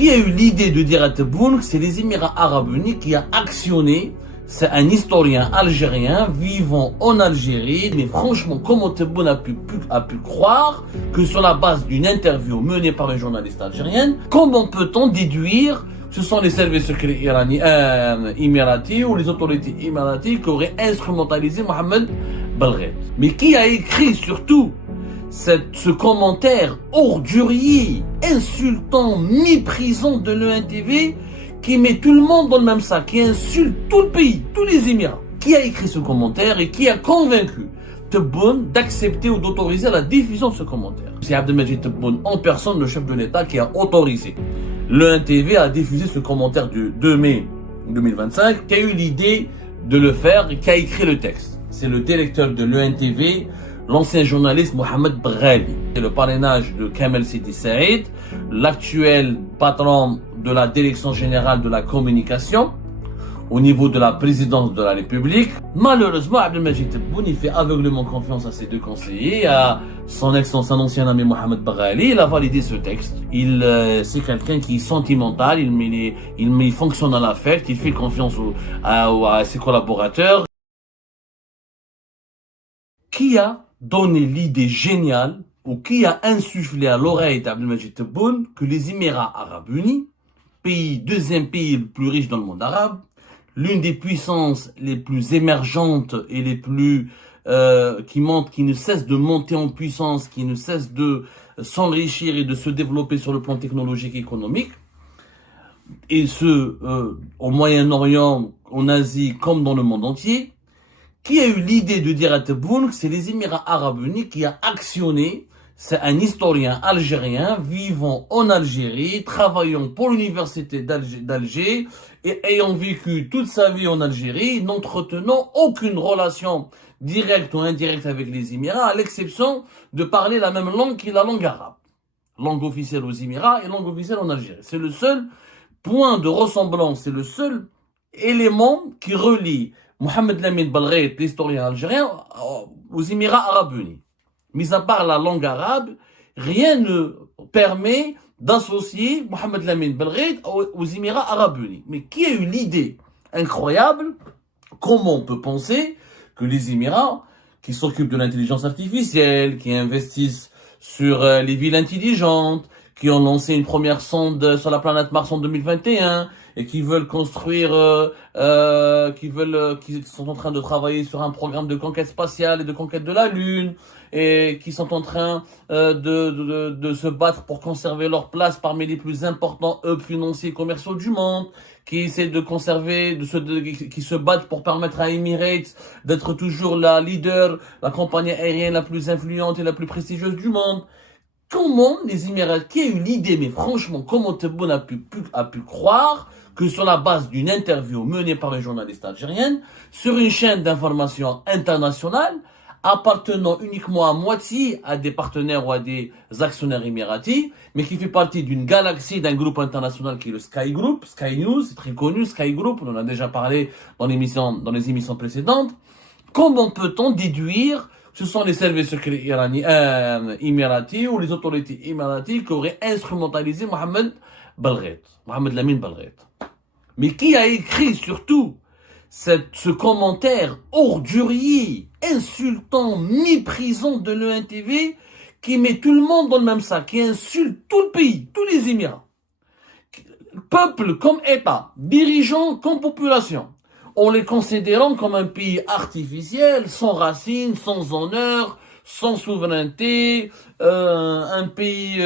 Qui a eu l'idée de dire à Tebboune que c'est les Émirats Arabes Unis qui a actionné? C'est un historien algérien vivant en Algérie. Mais franchement, comment Tebboune a pu croire que sur la base d'une interview menée par une journaliste algérienne, comment peut-on déduire que ce sont les services secrets émiratis ou les autorités émiraties qui auraient instrumentalisé Mohamed Belghed? Mais qui a écrit surtout ce commentaire ordurier, insultant, méprisant de l'ENTV, qui met tout le monde dans le même sac, qui insulte tout le pays, tous les Émirats? Qui a écrit ce commentaire et qui a convaincu Tebboune d'accepter ou d'autoriser la diffusion de ce commentaire? C'est Abdelmajid Tebboune en personne, le chef de l'État, qui a autorisé l'ENTV à diffuser ce commentaire du 2 mai 2025, qui a eu l'idée de le faire et qui a écrit le texte. C'est le directeur de l'ENTV, l'ancien journaliste Mohamed Brali. C'est le parrainage de Kamel Sidi Saïd, l'actuel patron de la direction générale de la communication au niveau de la présidence de la République. Malheureusement, Abdelmajid Tebboune, il fait aveuglément confiance à ses deux conseillers, à son ancien ami Mohamed Brali. Il a validé ce texte. C'est quelqu'un qui est sentimental, il fonctionne à l'affect, il fait confiance à ses collaborateurs. Qui a donné l'idée géniale ou qui a insufflé à l'oreille d'Abdelmajid Tebboune que les Émirats Arabes Unis, deuxième pays le plus riche dans le monde arabe, l'une des puissances les plus émergentes et les plus qui ne cesse de monter en puissance, qui ne cesse de s'enrichir et de se développer sur le plan technologique et économique, et ce au Moyen-Orient, en Asie comme dans le monde entier. Qui a eu l'idée de dire à Tebboune que c'est les Émirats Arabes Unis qui a actionné? C'est un historien algérien vivant en Algérie, travaillant pour l'université d'Alger et ayant vécu toute sa vie en Algérie, n'entretenant aucune relation directe ou indirecte avec les Émirats, à l'exception de parler la même langue qui est la langue arabe. Langue officielle aux Émirats et langue officielle en Algérie. C'est le seul point de ressemblance, c'est le seul élément qui relie Mohamed Lamine Belghed, l'historien algérien, aux Émirats Arabes Unis. Mis à part la langue arabe, rien ne permet d'associer Mohamed Lamine Belghed aux Émirats Arabes Unis. Mais qui a eu l'idée incroyable? Comment on peut penser que les Émirats, qui s'occupent de l'intelligence artificielle, qui investissent sur les villes intelligentes, qui ont lancé une première sonde sur la planète Mars en 2021, et qui veulent construire, qui sont en train de travailler sur un programme de conquête spatiale et de conquête de la Lune, et qui sont en train de se battre pour conserver leur place parmi les plus importants hubs financiers et commerciaux du monde, qui essaient de conserver, qui se battent pour permettre à Emirates d'être toujours la leader, la compagnie aérienne la plus influente et la plus prestigieuse du monde. Comment les Émirats, qui a eu l'idée, mais franchement, comment Tebboune a pu croire que sur la base d'une interview menée par une journaliste algérienne, sur une chaîne d'information internationale, appartenant uniquement à moitié à des partenaires ou à des actionnaires émiratis, mais qui fait partie d'une galaxie, d'un groupe international qui est le Sky Group, Sky News, c'est très connu, Sky Group, on en a déjà parlé dans les émissions précédentes. Comment peut-on déduire ce sont les services secrets émiratis ou les autorités émiraties qui auraient instrumentalisé Mohamed Lamine Belghed? Mais qui a écrit surtout ce commentaire ordurier, insultant, méprisant de l'ENTV, qui met tout le monde dans le même sac, qui insulte tout le pays, tous les Émirats, peuple comme État, dirigeants comme population, en les considérant comme un pays artificiel, sans racines, sans honneur, sans souveraineté, un pays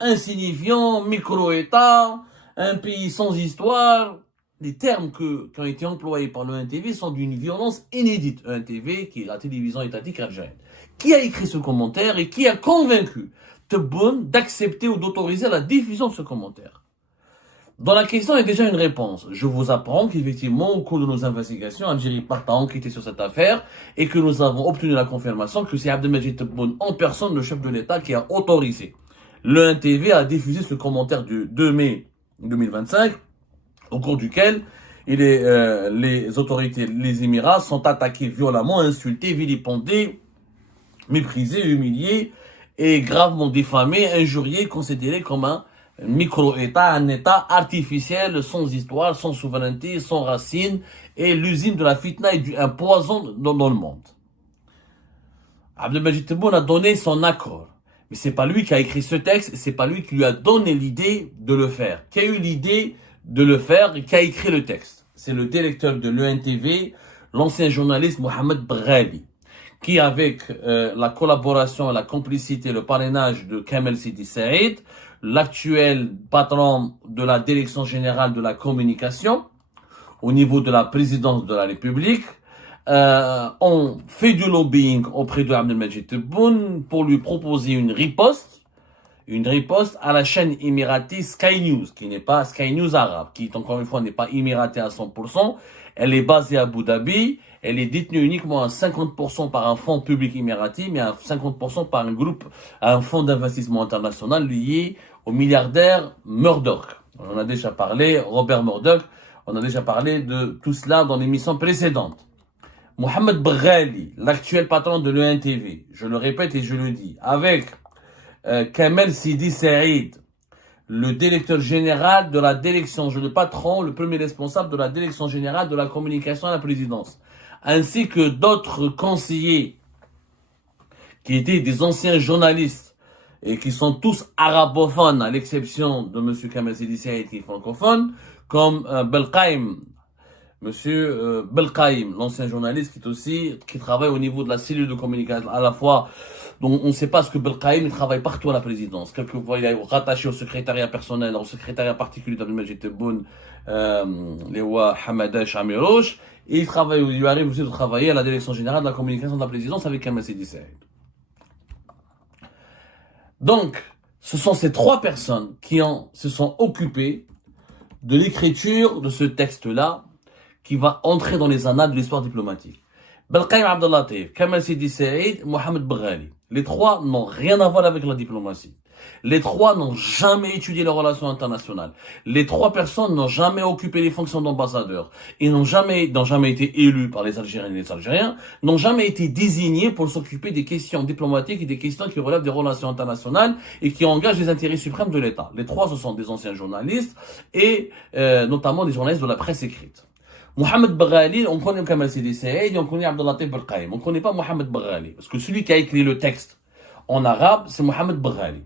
insignifiant, micro-État, un pays sans histoire. Les termes qui ont été employés par l'ENTV sont d'une violence inédite. ENTV, qui est la télévision étatique algérienne. Qui a écrit ce commentaire et qui a convaincu Tebboune d'accepter ou d'autoriser la diffusion de ce commentaire? Dans la question, il y a déjà une réponse. Je vous apprends qu'effectivement, au cours de nos investigations, Algérie part à enquêter sur cette affaire et que nous avons obtenu la confirmation que c'est Abdelmajid Tebboune en personne, le chef de l'État, qui a autorisé l'ENTV à diffuser ce commentaire du 2 mai 2025, au cours duquel les autorités, les Émirats, sont attaqués violemment, insultés, vilipendés, méprisés, humiliés et gravement diffamés, injuriés, considérés comme un micro-État, un État artificiel, sans histoire, sans souveraineté, sans racines, et l'usine de la fitna et un poison dans le monde. Abdelmajid Tebboune a donné son accord. Mais c'est pas lui qui a écrit ce texte, c'est pas lui qui lui a donné l'idée de le faire. Qui a eu l'idée de le faire et qui a écrit le texte? C'est le directeur de l'ENTV, l'ancien journaliste Mohamed Brali, qui avec la collaboration, la complicité, le parrainage de Kamel Sidi Saïd, l'actuel patron de la direction générale de la communication, au niveau de la présidence de la République, ont fait du lobbying auprès de Abdelmajid Tebboune pour lui proposer une riposte à la chaîne émiratée Sky News, qui n'est pas Sky News arabe, qui encore une fois n'est pas émiratée à 100%. Elle est basée à Abu Dhabi, elle est détenue uniquement à 50% par un fonds public émirati, mais à 50% par un fonds d'investissement international lié au milliardaire Murdoch. On en a déjà parlé, Robert Murdoch, on a déjà parlé de tout cela dans l'émission précédente. Mohamed Brali, l'actuel patron de l'ENTV, je le répète et je le dis, avec Kamel Sidi Saïd, le directeur général de la direction, le patron, le premier responsable de la direction générale de la communication à la présidence, ainsi que d'autres conseillers qui étaient des anciens journalistes et qui sont tous arabophones, à l'exception de M. Kamel Sidi Saïd qui est francophone, comme Belkaïm, Monsieur Belkaïm, l'ancien journaliste qui travaille au niveau de la cellule de communication, à la fois, donc on ne sait pas ce que Belkaïm, il travaille partout à la présidence. Quelquefois, il est rattaché au secrétariat personnel, au secrétariat particulier d'Abdelmajid Tebboune, Lewa Hamadash Amirouche, et il lui arrive aussi de travailler à la direction générale de la communication de la présidence avec Kamel Sidi Saïd. Donc, ce sont ces trois personnes qui se sont occupées de l'écriture de ce texte-là, qui va entrer dans les annales de l'histoire diplomatique. Belkaïm Abdellatif, Kamel Sidi Saïd, Mohamed Brali. Les trois n'ont rien à voir avec la diplomatie. Les trois n'ont jamais étudié les relations internationales. Les trois personnes n'ont jamais occupé les fonctions d'ambassadeur. Ils n'ont jamais été élus par les Algériens et les Algériens, n'ont jamais été désignés pour s'occuper des questions diplomatiques et des questions qui relèvent des relations internationales et qui engagent les intérêts suprêmes de l'État. Les trois, ce sont des anciens journalistes et notamment des journalistes de la presse écrite. Mohamed Brali, on connaît Kamel Sidi Saïd et on connaît Abdellatif Belkaïm. On ne connaît pas Mohamed Brali, parce que celui qui a écrit le texte en arabe, c'est Mohamed Brali.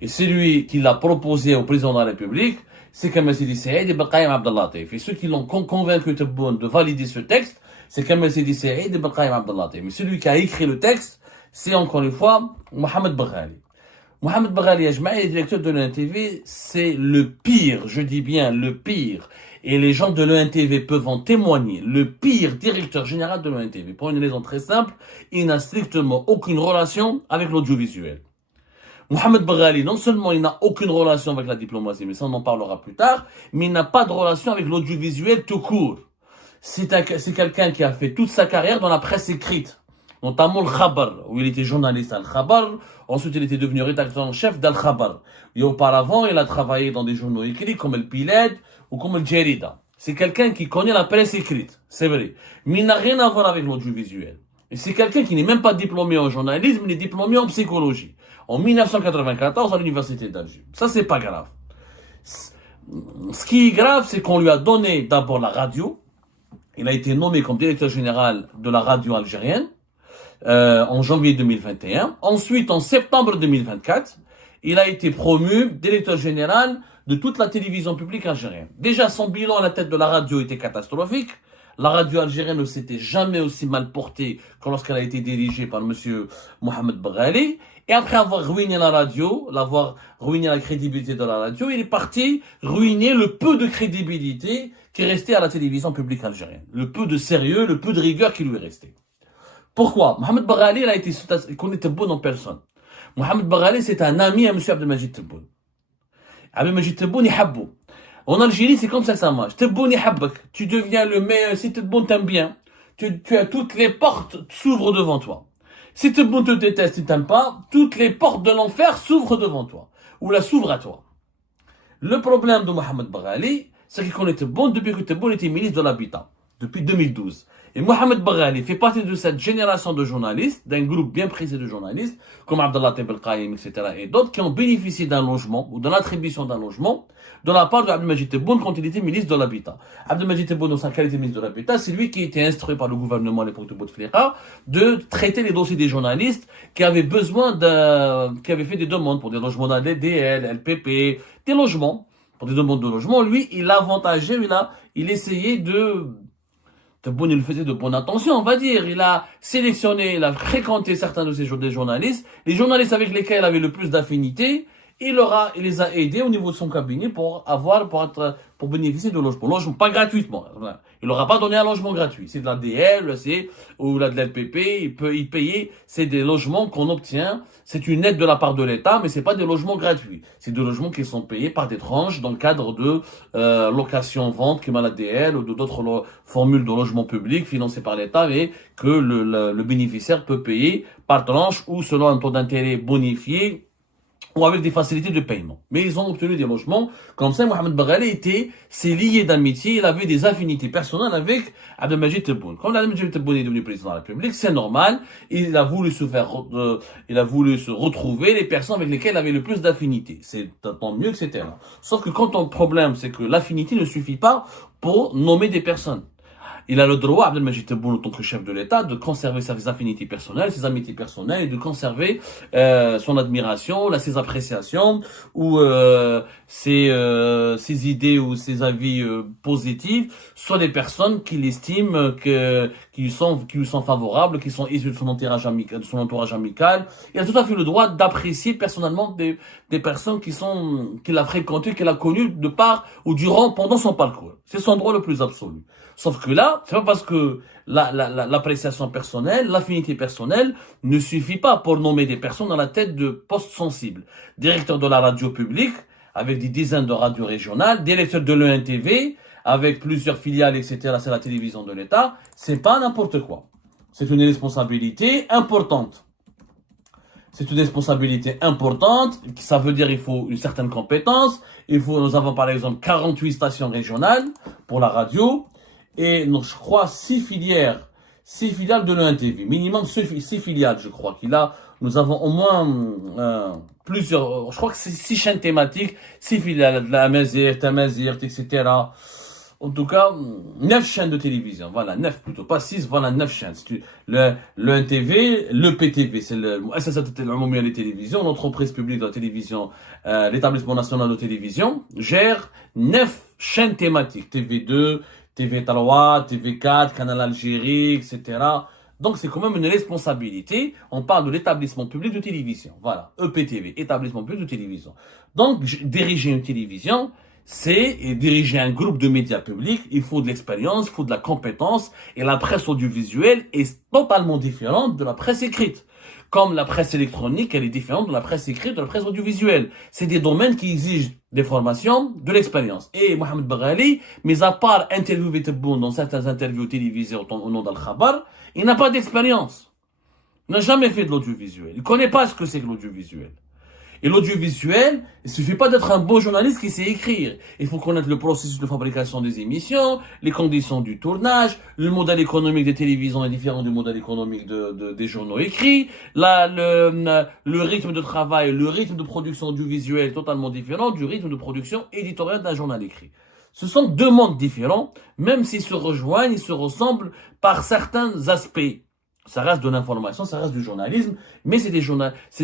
Et celui qui l'a proposé au président de la République, c'est Kamel Sidi Saïd et Belkaïm Abdellatif. Et ceux qui l'ont convaincu de valider ce texte, c'est Kamel Sidi Saïd et Belkaïm Abdellatif. Mais celui qui a écrit le texte, c'est encore une fois Mohamed Brali. Mohamed Brali Ajmaï, directeur de l'ENTV, c'est le pire, je dis bien le pire. Et les gens de l'ENTV peuvent en témoigner. Le pire directeur général de l'ENTV. Pour une raison très simple, il n'a strictement aucune relation avec l'audiovisuel. Mohamed Brali, non seulement il n'a aucune relation avec la diplomatie, mais ça on en parlera plus tard, mais il n'a pas de relation avec l'audiovisuel tout court. C'est quelqu'un qui a fait toute sa carrière dans la presse écrite, notamment le Khabar, où il était journaliste à Al-Khabar, ensuite il était devenu rédacteur en chef d'Al-Khabar. Et auparavant, il a travaillé dans des journaux écrits comme El Piled ou comme El Jarida. C'est quelqu'un qui connaît la presse écrite, c'est vrai, mais il n'a rien à voir avec l'audiovisuel. Et c'est quelqu'un qui n'est même pas diplômé en journalisme, il est diplômé en psychologie, en 1994 à l'université d'Alger. Ça, c'est pas grave. Ce qui est grave, c'est qu'on lui a donné d'abord la radio. Il a été nommé comme directeur général de la radio algérienne en janvier 2021. Ensuite, en septembre 2024, il a été promu directeur général de toute la télévision publique algérienne. Déjà, son bilan à la tête de la radio était catastrophique. La radio algérienne ne s'était jamais aussi mal portée que lorsqu'elle a été dirigée par monsieur Mohamed Brali. Et après avoir ruiné la radio, l'avoir ruiné la crédibilité de la radio, il est parti ruiner le peu de crédibilité qui restait à la télévision publique algérienne. Le peu de sérieux, le peu de rigueur qui lui est resté. Pourquoi? Mohamed Brali, il connaît Tebboune en personne. Mohamed Brali, c'est un ami à monsieur Abdelmajid Tebboune. Abdelmajid Tebboune, il habbo. En Algérie, c'est comme ça que ça marche. Tebboune, il habbak. Tu deviens le meilleur. Si Tebboune t'aime bien, tu as toutes les portes s'ouvrent devant toi. Si Tebboune te déteste, il t'aime pas, toutes les portes de l'enfer s'ouvrent devant toi. Ou la s'ouvrent à toi. Le problème de Mohamed Brali, c'est qu'il connaît Tebboune depuis que Tebboune était ministre de l'Habitat. Depuis 2012. Et Mohamed Baghali fait partie de cette génération de journalistes, d'un groupe bien précis de journalistes, comme Abdallah Tebelkaïm, etc., et d'autres, qui ont bénéficié d'un logement, ou de l'attribution d'un logement, de la part d'Abdelmajid Tebboune quand il était ministre de l'Habitat. Abdelmajid Tebboune, dans sa qualité de ministre de l'Habitat, c'est lui qui était instruit par le gouvernement à l'époque de Bouteflika de traiter les dossiers des journalistes qui avaient besoin qui avaient fait des demandes pour des logements d'ADL, LPP, des logements, pour des demandes de logement. Lui, il avantageait, il essayait Tebboune, il le faisait de bonne intention, on va dire. Il a sélectionné, il a fréquenté certains de ces journalistes. Les journalistes avec lesquels il avait le plus d'affinité, il les a aidés au niveau de son cabinet pour bénéficier de logement pas gratuitement. Il n'aura pas donné un logement gratuit. C'est de la DL, ou de l'LPP, il peut y payer. C'est des logements qu'on obtient. C'est une aide de la part de l'État, mais c'est pas des logements gratuits. C'est des logements qui sont payés par des tranches dans le cadre de location-vente, comme à la DL, ou d'autres formules de logement public financées par l'État, mais que le bénéficiaire peut payer par tranche ou selon un taux d'intérêt bonifié, ou avec des facilités de paiement. Mais ils ont obtenu des logements. Comme ça, Mohamed Baghali s'est lié d'amitié, il avait des affinités personnelles avec Abdelmajid Tebboune. Quand Abdelmajid Tebboune est devenu président de la République, c'est normal, il a voulu se retrouver les personnes avec lesquelles il avait le plus d'affinités. C'est tant mieux, etc. Sauf que quand ton problème, c'est que l'affinité ne suffit pas pour nommer des personnes. Il a le droit, Abdelmajid Tebboune, en tant que chef de l'État, de conserver ses affinités personnelles, ses amitiés personnelles, et de conserver son admiration, ses appréciations, ou ses idées ou ses avis positifs, soit des personnes qu'il estime qui lui sont favorables, qui sont issues de son entourage amical. Il a tout à fait le droit d'apprécier personnellement des personnes qu'il a fréquentées, qu'il a connues de part ou pendant son parcours. C'est son droit le plus absolu. Sauf que là, c'est pas parce que l'appréciation personnelle, l'affinité personnelle ne suffit pas pour nommer des personnes dans la tête de postes sensibles. Directeur de la radio publique, avec des dizaines de radios régionales, directeur de l'ENTV, avec plusieurs filiales, etc., c'est la télévision de l'État. C'est pas n'importe quoi. C'est une responsabilité importante. C'est une responsabilité importante, ça veut dire qu'il faut une certaine compétence. Nous avons par exemple 48 stations régionales pour la radio, et je crois 6 filiales de l'ENTV, minimum 6 filiales, je crois qu'il a. Nous avons au moins plusieurs, je crois que c'est 6 chaînes thématiques, 6 filiales, de la Amazigh, Tamazight, etc. En tout cas, 9 chaînes de télévision, voilà, 9 plutôt, pas 6, voilà, 9 chaînes. Le NTV, le PTV, c'est le télévision, l'entreprise publique de la télévision, l'établissement national de télévision, gère 9 chaînes thématiques, TV2, TV3, TV4, Canal Algérie, etc. Donc c'est quand même une responsabilité. On parle de l'établissement public de télévision. Voilà, EPTV, établissement public de télévision. Donc diriger une télévision, c'est diriger un groupe de médias publics. Il faut de l'expérience, il faut de la compétence. Et la presse audiovisuelle est totalement différente de la presse écrite. Comme la presse électronique, elle est différente de la presse écrite, de la presse audiovisuelle. C'est des domaines qui exigent des formations, de l'expérience. Et Mohamed Baghali, mis à part interviewer Tebboune dans certaines interviews télévisées au nom d'Al-Khabar, il n'a pas d'expérience. Il n'a jamais fait de l'audiovisuel. Il ne connaît pas ce que c'est que l'audiovisuel. Et l'audiovisuel, il suffit pas d'être un bon journaliste qui sait écrire. Il faut connaître le processus de fabrication des émissions, les conditions du tournage, le modèle économique des télévisions est différent du modèle économique des journaux écrits, le rythme de travail, le rythme de production audiovisuelle est totalement différent du rythme de production éditoriale d'un journal écrit. Ce sont deux mondes différents, même s'ils se rejoignent, ils se ressemblent par certains aspects. Ça reste de l'information, ça reste du journalisme, mais c'est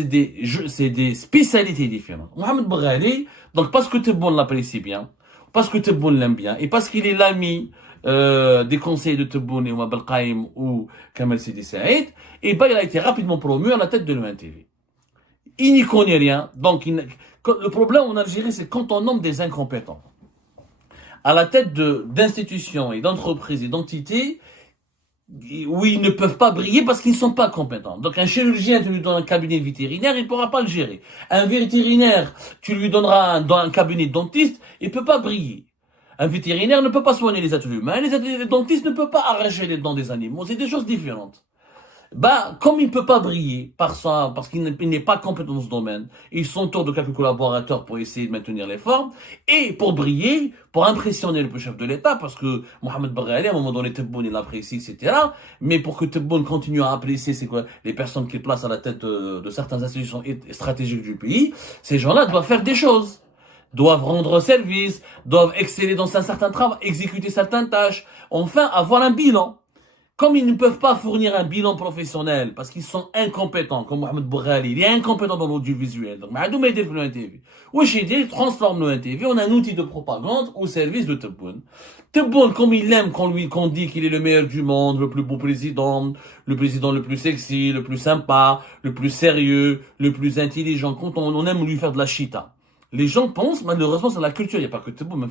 des spécialités différentes. Mohamed Baghali, donc parce que Tebboune l'apprécie bien, parce que Tebboune l'aime bien, et parce qu'il est l'ami des conseillers de Tebboune et Ouad Belkaïm ou Kamel Sidi Saïd, et ben il a été rapidement promu à la tête de l'ENTV. Il n'y connaît rien, donc le problème en Algérie, c'est quand on nomme des incompétents à la tête d'institutions et d'entreprises et d'entités, où ils ne peuvent pas briller parce qu'ils ne sont pas compétents. Donc un chirurgien, tu lui donnes un cabinet vétérinaire, il ne pourra pas le gérer. Un vétérinaire, tu lui donneras un cabinet dentiste, il ne peut pas briller. Un vétérinaire ne peut pas soigner les êtres humains, les dentistes ne peuvent pas arracher les dents des animaux, c'est des choses différentes. Bah, comme il ne peut pas briller parce qu'il n'est pas compétent dans ce domaine, il s'entoure de quelques collaborateurs pour essayer de maintenir les formes, et pour briller, pour impressionner le chef de l'État, parce que Mohamed Baghali, à un moment donné, Tebboune, il l'apprécie, etc. Mais pour que Tebboune continue à apprécier les personnes qu'il place à la tête de certaines institutions stratégiques du pays, ces gens-là doivent faire des choses, doivent rendre service, doivent exceller dans un certain travail, exécuter certaines tâches, enfin avoir un bilan. Comme ils ne peuvent pas fournir un bilan professionnel parce qu'ils sont incompétents, comme Mohamed Boughali, il est incompétent dans l'audiovisuel. Donc, Maadou m'a dit le TV. Wesh, il transforme le TV en un outil de propagande au service de Tebboune. Tebboune, comme il aime qu'on dit qu'il est le meilleur du monde, le plus beau président, le président le plus sexy, le plus sympa, le plus sérieux, le plus intelligent, quand on aime lui faire de la chita. Les gens pensent, malheureusement, c'est la culture. Il n'y a pas que Tebboune, mais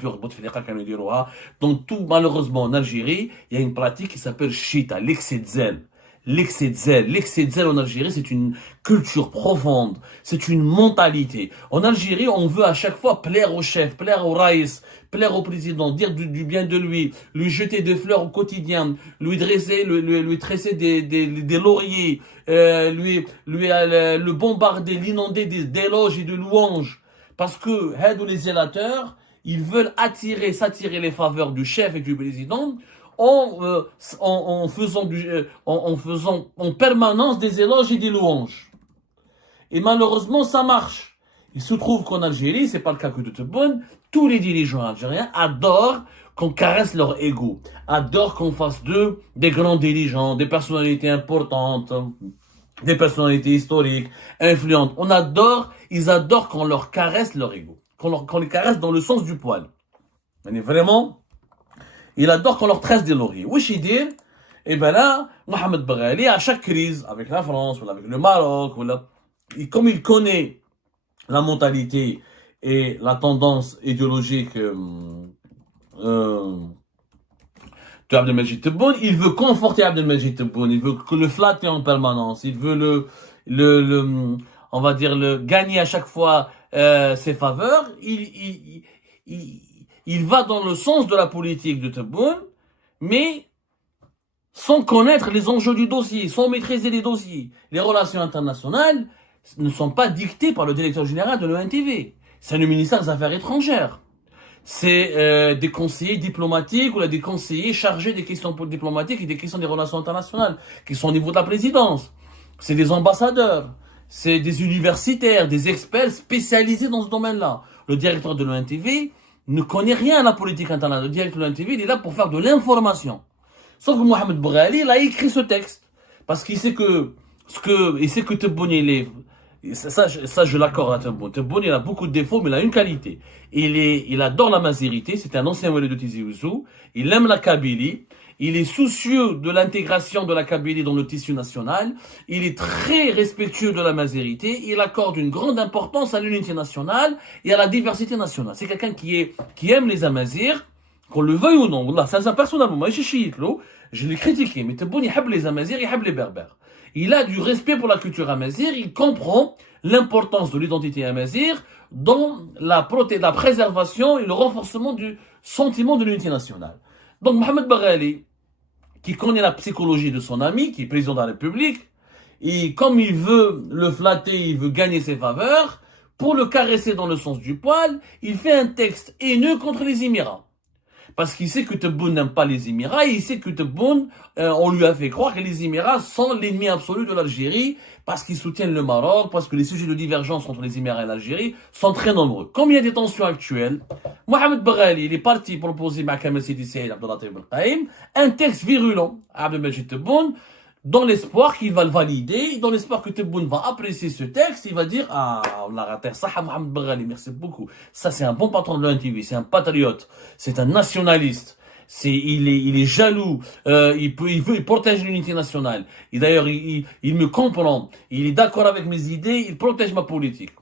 donc tout, malheureusement, en Algérie, il y a une pratique qui s'appelle chita, l'excès de zèle. L'excès de zèle. L'excès de zèle en Algérie, c'est une culture profonde. C'est une mentalité. En Algérie, on veut à chaque fois plaire au chef, plaire au raïs, plaire au président, dire du bien de lui jeter des fleurs au quotidien, lui tresser des lauriers, le bombarder, l'inonder d'éloges et de louanges. Parce que, les zélateurs, ils veulent s'attirer les faveurs du chef et du président en faisant en permanence des éloges et des louanges. Et malheureusement, ça marche. Il se trouve qu'en Algérie, c'est pas le cas que de Tebboune, tous les dirigeants algériens adorent qu'on caresse leur ego, adorent qu'on fasse d'eux des grands dirigeants, des personnalités importantes, des personnalités historiques, influentes. Ils adorent qu'on leur caresse leur ego, qu'on les caresse dans le sens du poil. Mais vraiment, il adore qu'on leur tresse des lauriers. Wesh dit, et ben là, Mohamed Baghali, à chaque crise, avec la France, ou avec le Maroc, comme il connaît la mentalité et la tendance idéologique de Abdelmajid Tebboune, il veut conforter Abdelmajid Tebboune, il veut le flatter en permanence, il veut on va dire gagner à chaque fois ses faveurs. Il va dans le sens de la politique de Tebboune, mais sans connaître les enjeux du dossier, sans maîtriser les dossiers. Les relations internationales ne sont pas dictées par le directeur général de l'ONTV. C'est le ministère des Affaires étrangères. C'est des conseillers diplomatiques ou des conseillers chargés des questions diplomatiques et des questions des relations internationales, qui sont au niveau de la présidence. C'est des ambassadeurs, c'est des universitaires, des experts spécialisés dans ce domaine-là. Le directeur de l'ONTV ne connaît rien à la politique internationale. Le directeur de l'ONTV, il est là pour faire de l'information. Sauf que Mohamed Baghali, il a écrit ce texte. Parce qu'il sait que Tebboune, ça, je l'accorde à Tebboune. Tebboune, il a beaucoup de défauts, mais il a une qualité. Il adore la mazérité. C'est un ancien relais de Tizi Ouzou. Il aime la Kabylie. Il est soucieux de l'intégration de la Kabylie dans le tissu national. Il est très respectueux de la mazérité. Il accorde une grande importance à l'unité nationale et à la diversité nationale. C'est quelqu'un qui aime les Amazirs, qu'on le veuille ou non. Wallah, ça, personnellement, moi, je l'ai critiqué. Mais Tebboune, il aime les Amazirs, il aime les Berbères. Il a du respect pour la culture amazigh, il comprend l'importance de l'identité amazigh dans la préservation et le renforcement du sentiment de l'unité nationale. Donc Mohamed Baghali, qui connaît la psychologie de son ami, qui est président de la République, et comme il veut le flatter, il veut gagner ses faveurs, pour le caresser dans le sens du poil, il fait un texte haineux contre les Émirats. Parce qu'il sait que Tebboune n'aime pas les Émirats, et il sait que Tebboune, on lui a fait croire que les Émirats sont l'ennemi absolu de l'Algérie, parce qu'ils soutiennent le Maroc, parce que les sujets de divergence entre les Émirats et l'Algérie sont très nombreux. Comme il y a des tensions actuelles, Mohamed Baghali, il est parti proposer à Kamal Sidi Saïd Abdellah Qaïm un texte virulent à Abdelmajid Tebboune, dans l'espoir qu'il va le valider, dans l'espoir que Tebboune va apprécier ce texte, il va dire, ah, on a raté ça, Mohamed Baghali, merci beaucoup. Ça, c'est un bon patron de l'ONTV, c'est un patriote, c'est un nationaliste, il est jaloux, il protège l'unité nationale. Et d'ailleurs, il me comprend, il est d'accord avec mes idées, il protège ma politique.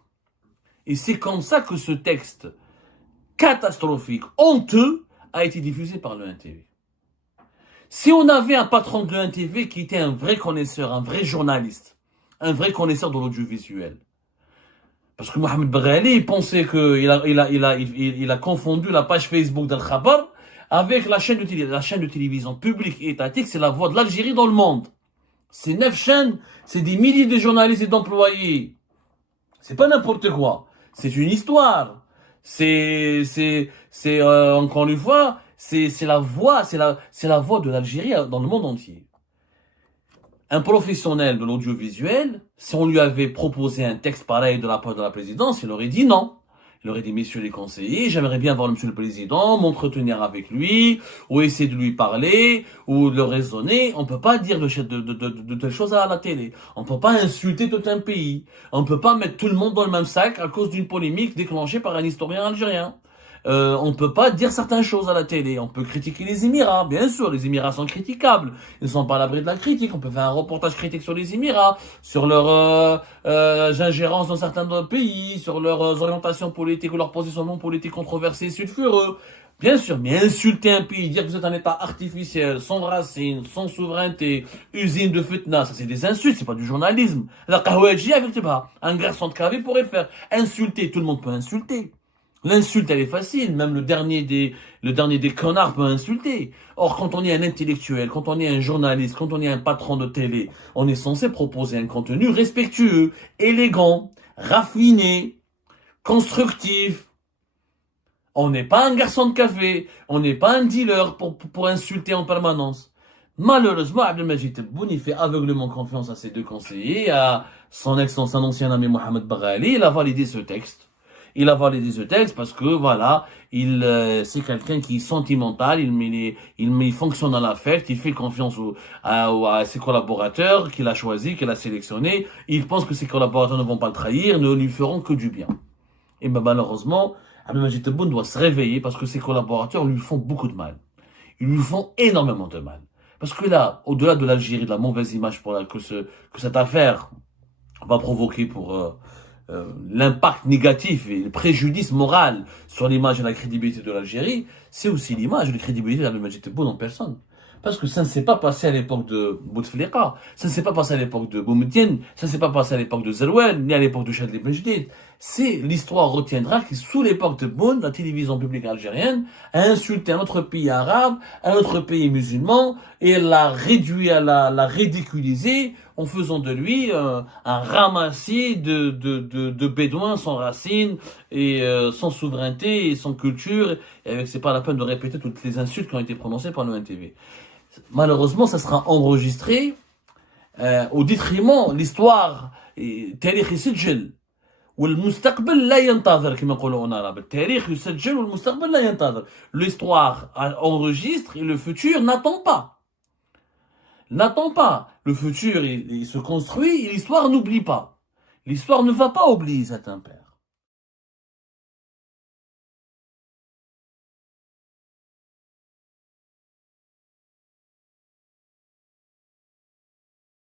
Et c'est comme ça que ce texte catastrophique, honteux, a été diffusé par l'ONTV. Si on avait un patron de l'ONTV qui était un vrai connaisseur, un vrai journaliste, un vrai connaisseur de l'audiovisuel, parce que Mohamed Baghali, il pensait qu'il a confondu la page Facebook d'Al Khabar avec la chaîne de télévision publique et étatique, c'est la voix de l'Algérie dans le monde. C'est 9 chaînes, c'est des milliers de journalistes et d'employés. C'est pas n'importe quoi. C'est une histoire. Encore une fois, c'est la voix, c'est la voix de l'Algérie dans le monde entier. Un professionnel de l'audiovisuel, si on lui avait proposé un texte pareil de la part de la présidence, il aurait dit non. Il aurait dit, messieurs les conseillers, j'aimerais bien voir monsieur le président, m'entretenir avec lui, ou essayer de lui parler, ou de le raisonner. On peut pas dire de telles choses à la télé. On peut pas insulter tout un pays. On peut pas mettre tout le monde dans le même sac à cause d'une polémique déclenchée par un historien algérien. On peut pas dire certaines choses à la télé. On peut critiquer les Émirats, bien sûr, les Émirats sont critiquables. Ils ne sont pas à l'abri de la critique. On peut faire un reportage critique sur les Émirats, sur leur ingérence dans certains pays, sur leurs orientations politiques ou leurs positionnements politiques controversés, sulfureux. Bien sûr, mais insulter un pays, dire que vous êtes un État artificiel, sans racines, sans souveraineté, usine de fitna, ça c'est des insultes, c'est pas du journalisme. La Kahouadji, avec pas, un garçon de café pourrait le faire. Insulter, tout le monde peut insulter. L'insulte, elle est facile. Même le dernier des connards peut insulter. Or, quand on est un intellectuel, quand on est un journaliste, quand on est un patron de télé, on est censé proposer un contenu respectueux, élégant, raffiné, constructif. On n'est pas un garçon de café. On n'est pas un dealer pour insulter en permanence. Malheureusement, Abdelmajid Tebboune, il fait aveuglément confiance à ses deux conseillers, à son ancien ami Mohamed Baghali. Il a validé ce texte. Il a validé ce texte parce que voilà, c'est quelqu'un qui est sentimental, il fonctionne à l'affect, il fait confiance à ses collaborateurs qu'il a choisis, qu'il a sélectionnés. Il pense que ses collaborateurs ne vont pas le trahir, ne lui feront que du bien. Et ben malheureusement, Abdelmajid Tebboune doit se réveiller parce que ses collaborateurs lui font beaucoup de mal. Ils lui font énormément de mal. Parce que là, au-delà de l'Algérie, de la mauvaise image que cette affaire va provoquer pour l'impact négatif et le préjudice moral sur l'image et la crédibilité de l'Algérie, c'est aussi l'image et la crédibilité d'Abdelmajid Tebboune en personne. Parce que ça ne s'est pas passé à l'époque de Bouteflika, ça ne s'est pas passé à l'époque de Boumediene, ça ne s'est pas passé à l'époque de Zerouel, ni à l'époque de Chadli Benjedid. C'est l'histoire retiendra que sous l'époque de Boun, la télévision publique algérienne a insulté un autre pays arabe, un autre pays musulman, et elle l'a réduit, l'a ridiculisé en faisant de lui un ramassis de bédouins sans racines et sans souveraineté et sans culture. Et avec, c'est pas la peine de répéter toutes les insultes qui ont été prononcées par le NTV. Malheureusement, ça sera enregistré au détriment de l'histoire. تاريخ يسجل والمستقبل لا ينتظر كما نقولوا en arabe. التاريخ يسجل والمستقبل لا ينتظر. L'histoire enregistre et le futur n'attend pas. N'attend pas. Le futur, il se construit et l'histoire n'oublie pas. L'histoire ne va pas oublier cet impair.